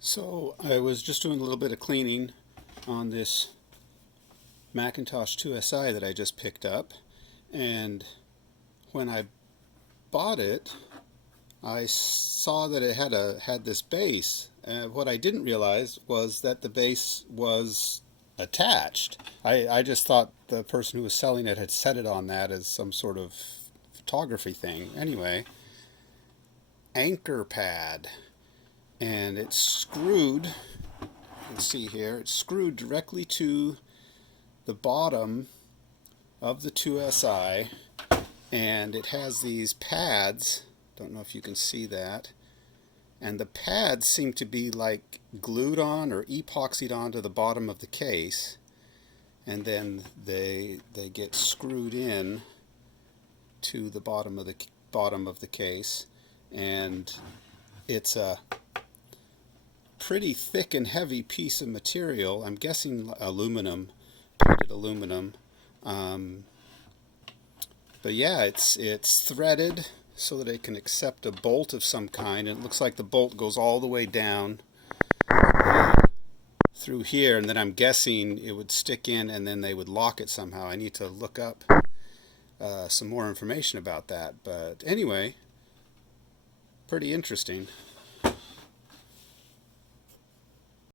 So I was just doing a little bit of cleaning on this Macintosh IIsi that I just picked up, and when I bought it, I saw that it had this base. What I didn't realize was that the base was attached. I just thought the person who was selling it had set it on that as some sort of photography thing. Anyway, anchor pad, and it's screwed. You can see here it's screwed directly to the bottom of the 2SI, and it has these pads. Don't know if you can see that, and the pads seem to be like glued on or epoxied onto the bottom of the case, and then they get screwed in to the bottom of the case, and it's a pretty thick and heavy piece of material. I'm guessing aluminum, painted aluminum. But yeah, it's threaded so that it can accept a bolt of some kind, and it looks like the bolt goes all the way down through here, and then I'm guessing it would stick in and then they would lock it somehow. I need to look up some more information about that, but anyway, pretty interesting.